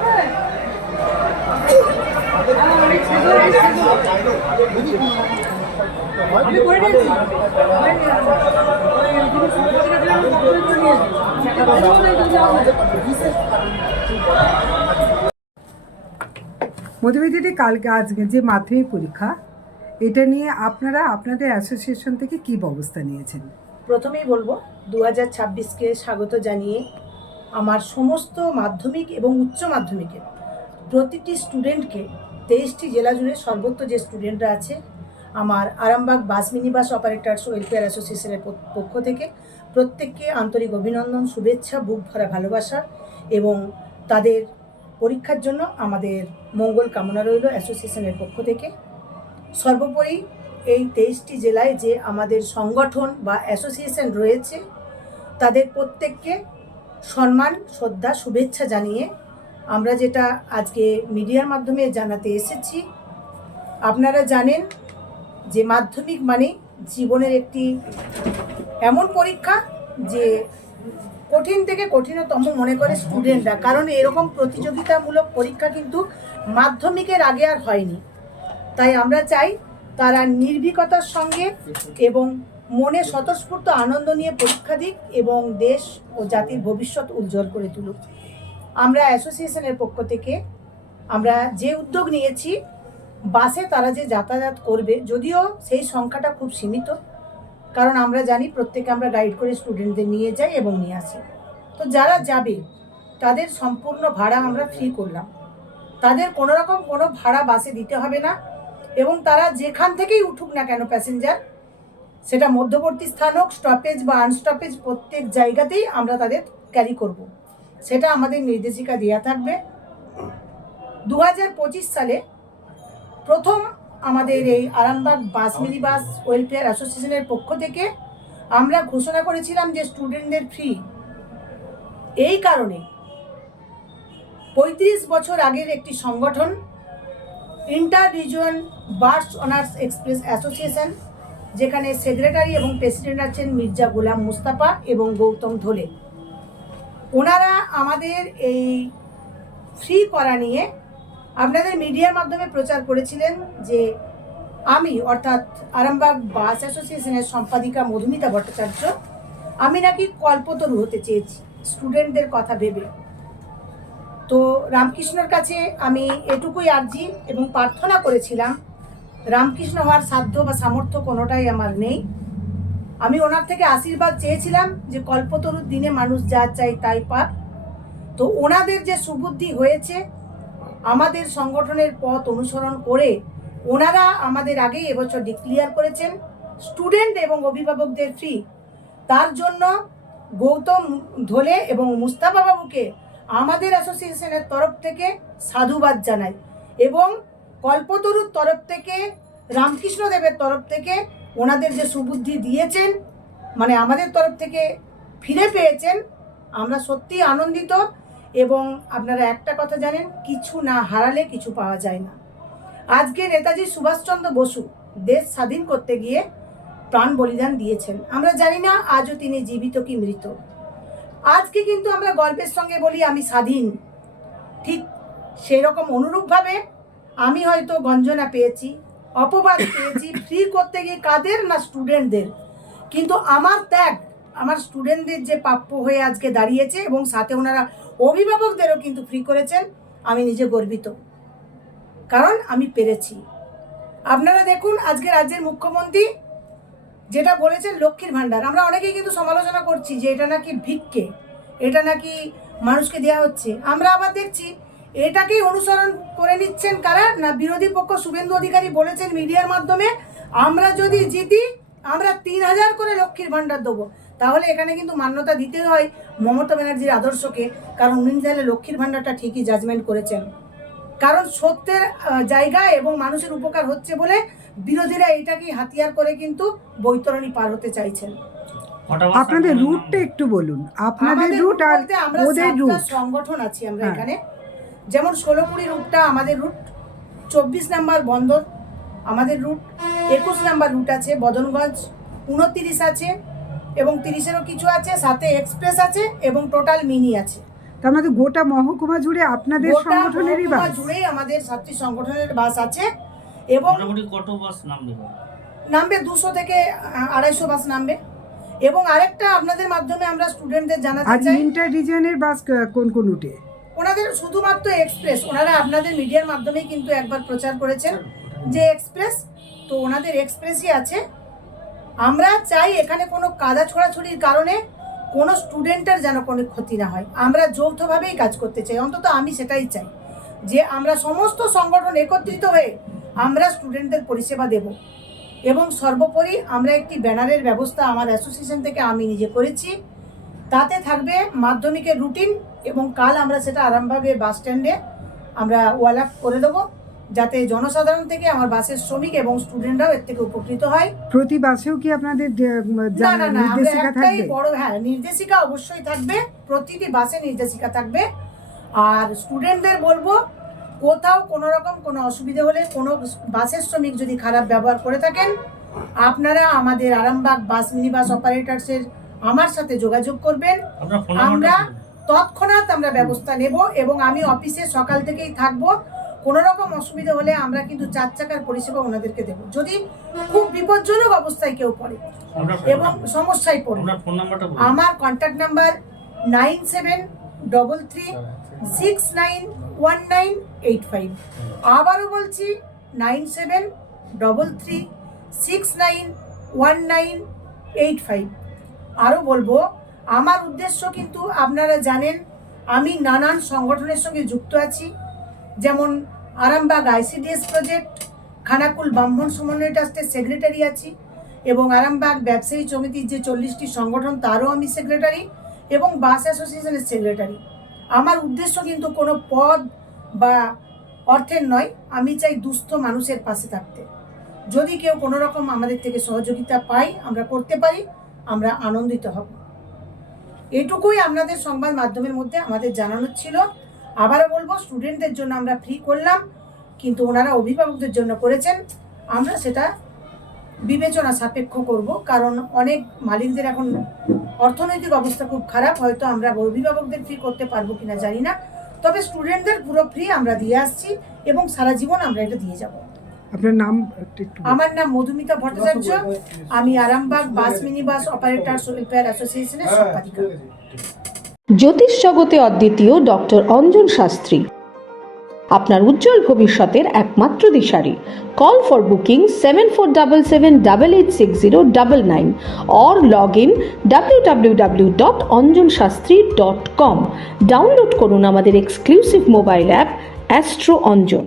করে কালকে আজকে যে মাধ্যমিক পরীক্ষা, এটা নিয়ে আপনারা আপনাদের অ্যাসোসিয়েশন থেকে কি ব্যবস্থা নিয়েছেন? প্রথমেই বলব, দু হাজার ছাব্বিশকে স্বাগত জানিয়ে আমার সমস্ত মাধ্যমিক এবং উচ্চ মাধ্যমিকের প্রতিটি স্টুডেন্টকে তেইশটি জেলা জুড়ে সর্বত্র যে স্টুডেন্টরা আছে, আমার Arambagh bus minibus operators welfare অ্যাসোসিয়েশনের পক্ষ থেকে প্রত্যেককে আন্তরিক অভিনন্দন, শুভেচ্ছা, বুক ভরা ভালোবাসা এবং তাদের পরীক্ষার জন্য আমাদের মঙ্গল কামনা রইল অ্যাসোসিয়েশনের পক্ষ থেকে। সর্বোপরি এই তেইশটি জেলায় যে আমাদের সংগঠন বা অ্যাসোসিয়েশন রয়েছে, তাদের প্রত্যেককে সম্মান, শ্রদ্ধা, শুভেচ্ছা জানিয়ে আমরা যেটা আজকে মিডিয়ার মাধ্যমে জানাতে এসেছি। আপনারা জানেন যে মাধ্যমিক মানে জীবনের একটি এমন পরীক্ষা যে কঠিন থেকে কঠিনতম মনে করে স্টুডেন্টরা কারণ এরকম প্রতিযোগিতামূলক পরীক্ষা কিন্তু মাধ্যমিকের আগে আর হয়নি। তাই আমরা চাই তারা নির্ভীকতার সঙ্গে এবং মনে স্বতঃস্ফূর্ত আনন্দ নিয়ে পরীক্ষা দিক এবং দেশ ও জাতির ভবিষ্যৎ উজ্জ্বল করে তুলুক। আমরা অ্যাসোসিয়েশনের পক্ষ থেকে আমরা যে উদ্যোগ নিয়েছি, বাসে তারা যে যাতায়াত করবে, যদিও সেই সংখ্যাটা খুব সীমিত, কারণ আমরা জানি প্রত্যেকে আমরা গাইড করে স্টুডেন্টদের নিয়ে যাই এবং নিয়ে আসি। তো যারা যাবে, তাদের সম্পূর্ণ ভাড়া আমরা ফ্রি করলাম। তাদের কোনো রকম কোনো ভাড়া বাসে দিতে হবে না এবং তারা যেখান থেকেই উঠুক না কেন প্যাসেঞ্জার সেটা মধ্যবর্তী স্থান হোক স্টপেজ বা আনস্টপেজ প্রত্যেক জায়গাতেই আমরা তাদের ক্যারি করব। সেটা আমাদের নির্দেশিকা দেওয়া থাকবে দু হাজার পঁচিশ সালে প্রথম আমাদের এই Arambagh bus mini bus welfare অ্যাসোসিয়েশনের পক্ষ থেকে আমরা ঘোষণা করেছিলাম যে স্টুডেন্টদের ফ্রি এই কারণে পঁয়ত্রিশ বছর আগের একটি সংগঠন inter region bus owners express association যেখানে সেক্রেটারি এবং প্রেসিডেন্ট আছেন মির্জা গোলাম মুস্তাফা এবং গৌতম ধোলে। ওনারা আমাদের এই ফ্রি করা নিয়ে আপনাদের মিডিয়ার মাধ্যমে প্রচার করেছিলেন যে আমি, অর্থাৎ আরামবাগ বাস অ্যাসোসিয়েশনের সম্পাদিকা মধুমিতা ভট্টাচার্য, আমি নাকি কল্পতরু হতে চেয়েছি, স্টুডেন্টদের কথা ভেবে। তো রামকৃষ্ণর কাছে আমি এটুকুই আর্জি এবং প্রার্থনা করেছিলাম রামকৃষ্ণ হওয়ার সাধ্য বা সামর্থ্য কোনোটাই আমার নেই। আমি ওনার থেকে আশীর্বাদ চেয়েছিলাম যে কল্পতরুর দিনে মানুষ যা চায় তাই পাক। তো ওনাদের যে সুবুদ্ধি হয়েছে, আমাদের সংগঠনের পথ অনুসরণ করে ওনারা আমাদের আগেই এবছর ডিক্লিয়ার করেছেন স্টুডেন্ট এবং অভিভাবকদের ফ্রি তার জন্য গৌতম ধোলে এবং মুস্তাফা বাবুকে আমাদের অ্যাসোসিয়েশনের তরফ থেকে সাধুবাদ জানাই এবং কল্পতরুর তরফ থেকে রামকৃষ্ণ দেবের তরফ থেকে ওনাদের যে সুবুদ্ধি দিয়েছেন মানে আমাদের তরফ থেকে ফিরে পেয়েছেন, আমরা সত্যি আনন্দিত এবং আপনারা একটা কথা জানেন, কিছু না হারালে কিছু পাওয়া যায় না। আজকে নেতাজি সুভাষচন্দ্র বসু দেশ স্বাধীন করতে গিয়ে প্রাণ বলিদান দিয়েছেন। আমরা জানি না আজও তিনি জীবিত কি মৃত। আজকে কিন্তু আমরা গল্পের সঙ্গে বলি, আমি স্বাধীন। ঠিক সেই রকম অনুরূপভাবে আমি হয়তো গঞ্জনা পেয়েছি, অপবাদ পেয়েছি ফ্রি করতে গিয়ে কাদের না স্টুডেন্টদের কিন্তু আমার ত্যাগ, আমার স্টুডেন্টদের যে প্রাপ্য হয়ে আজকে দাঁড়িয়েছে এবং সাথে ওনারা অভিভাবকদেরও কিন্তু ফ্রি করেছেন, আমি নিজে গর্বিত। কারণ আমি পেরেছি। আপনারা দেখুন, আজকে রাজ্যের মুখ্যমন্ত্রী যেটা বলেছেন লক্ষ্মীর ভাণ্ডার, আমরা অনেকেই কিন্তু সমালোচনা করছি যে এটা নাকি ভিক্ষে, এটা নাকি মানুষকে দেওয়া হচ্ছে। আমরা আবার দেখছি এটাকেই অনুসরণ করে নিচ্ছেন কারা? না বিরোধী পক্ষ শুভেন্দু অধিকারী বলেছেন মিডিয়ার মাধ্যমে আমরা যদি জিতি আমরা তিন হাজার করে লক্ষ্মীর ভাণ্ডার দেবো। তাহলে এখানে কিন্তু মান্যতা দিতে হয় মমতা ব্যানার্জির আদর্শকে কারণ উনি তাহলে লক্ষ্মীর ভাণ্ডারটা ঠিকই জাজমেন্ট করেছেন। কারণ সত্যের জায়গা এবং মানুষের উপকার হচ্ছে বলে বিরোধীরা এটাকেই হাতিয়ার করে কিন্তু বৈতরণী পার হতে চাইছেন। আপনাদের রুটটা একটু বলুন। আপনাদের রুট আর ওদের রুট সংগঠন আছি আমরা হ্যাঁ। এখানে। যেমন ষোলোকুড়ি রুটটা আমাদের রুট চব্বিশ নাম্বার বন্দর আমাদের রুট একুশ নাম্বার রুট আছে বদনগঞ্জ উনতিরিশ আছে এবং তিরিশেরও কিছু আছে সাথে এক্সপ্রেস আছে এবং টোটাল মিনি আছে। তার মানে গোটা মহকুমা জুড়ে আপনাদের গোটা সংগঠনেরই বাস? জুড়েই আমাদের ছাত্রী সংগঠনের বাস আছে এবং মোটামুটি কত বাস নামবে? নামবে দুশো থেকে আড়াইশো বাস নামবে। এবং আরেকটা আপনাদের মাধ্যমে আমরা স্টুডেন্টদের জানাতে চাই। ইন্টার রিজিয়নের বাস কোন কোন রুটে? ওনাদের শুধুমাত্র এক্সপ্রেস ওনারা আপনাদের মিডিয়ার মাধ্যমেই কিন্তু একবার প্রচার করেছেন যে এক্সপ্রেস তো ওনাদের এক্সপ্রেসই আছে। আমরা চাই এখানে কোনো কাদা ছোড়াছড়ির কারণে কোনো স্টুডেন্টের যেন কোনো ক্ষতি না হয়। আমরা যৌথভাবেই কাজ করতে চাই, অন্তত আমি সেটাই চাই যে আমরা সমস্ত সংগঠন একত্রিত হয়ে আমরা স্টুডেন্টদের পরিষেবা দেব। এবং সর্বোপরি আমরা একটি ব্যানারের ব্যবস্থা আমার অ্যাসোসিয়েশন থেকে আমি নিজে করেছি। তাতে থাকবে মাধ্যমিকের রুটিন এবং কাল আমরা সেটা আরামবাগের বাস স্ট্যান্ডে আমরা ওয়াল আপ করে দেবো যাতে জনসাধারণ থেকে আমার বাসের শ্রমিক এবং স্টুডেন্টরাও এর থেকে উপকৃত হয়। প্রতি বাসেও কি আপনাদের নির্দেশিকা থাকবে? বড় হ্যাঁ নির্দেশিকা অবশ্যই থাকবে প্রতিটি বাসে নির্দেশিকা থাকবে। আর স্টুডেন্টদের বলব কোথাও কোনো রকম কোনো অসুবিধা হলে কোনো বাসের শ্রমিক যদি খারাপ ব্যবহার করে থাকেন আপনারা আমাদের আরামবাগ বাস মিনি বাস অপারেটার্সের আমার সাথে যোগাযোগ করবেন। আমরা তৎক্ষণাৎ আমরা ব্যবস্থা নেব এবং আমি অফিসে সকাল থেকেই থাকব। কোনো রকম অসুবিধা হলে আমরা কিন্তু চার চাকার পরিষেবা ওনাদেরকে দেবো। যদি খুব বিপজ্জনক অবস্থায় কেউ পড়ে এবং সমস্যায় পড়ে আমার contact number nine seven double three six nine one nine eight five. আবারও বলছি nine seven double three six nine one nine eight five. আরও বলব আমার উদ্দেশ্য কিন্তু আপনারা জানেন, আমি নানান সংগঠনের সঙ্গে যুক্ত আছি, যেমন আরামবাগ আইসিডিএস প্রজেক্ট, খানাকুল ব্রাহ্মণ সমন্বয় ট্রাস্টের সেক্রেটারি আছি, এবং আরামবাগ ব্যবসায়ী সমিতির যে চল্লিশটি সংগঠন, তারও আমি সেক্রেটারি, এবং বাস অ্যাসোসিয়েশনের সেক্রেটারি। আমার উদ্দেশ্য কিন্তু কোনো পদ বা অর্থের নয়, আমি চাই দুস্থ মানুষের পাশে থাকতে। যদি কেউ কোনো রকম আমাদের থেকে সহযোগিতা পাই আমরা করতে পারি, আমরা আনন্দিত হব। এটুকুই আপনাদের সংবাদ মাধ্যমের মধ্যে আমাদের জানানোর ছিল। আবারও বলব স্টুডেন্টদের জন্য আমরা ফ্রি করলাম, কিন্তু ওনারা অভিভাবকদের জন্য করেছেন। আমরা সেটা বিবেচনা সাপেক্ষ করব, কারণ অনেক মালিকদের এখন অর্থনৈতিক অবস্থা খুব খারাপ, হয়তো আমরা অভিভাবকদের ফ্রি করতে পারব কিনা জানি না। তবে স্টুডেন্টদের পুরো ফ্রি আমরা দিয়ে আসছি এবং সারা জীবন আমরা এটা দিয়ে যাব। আপনার নাম। আমার নাম মধুমিতা ভট্টাচার্য। আমি Arambagh bus mini bus operator welfare অ্যাসোসিয়েশনের সম্পাদিকা। জ্যোতিষ জগতে অদ্বিতীয় ডক্টর অঞ্জন শাস্ত্রী। আপনার উজ্জ্বল ভবিষ্যতের একমাত্র দিশারি। Call for booking seven four double seven double eight six zero double nine or log in W W W dot Anjan Shastri dot com. Download করুন আমাদের exclusive mobile app astro Anjan.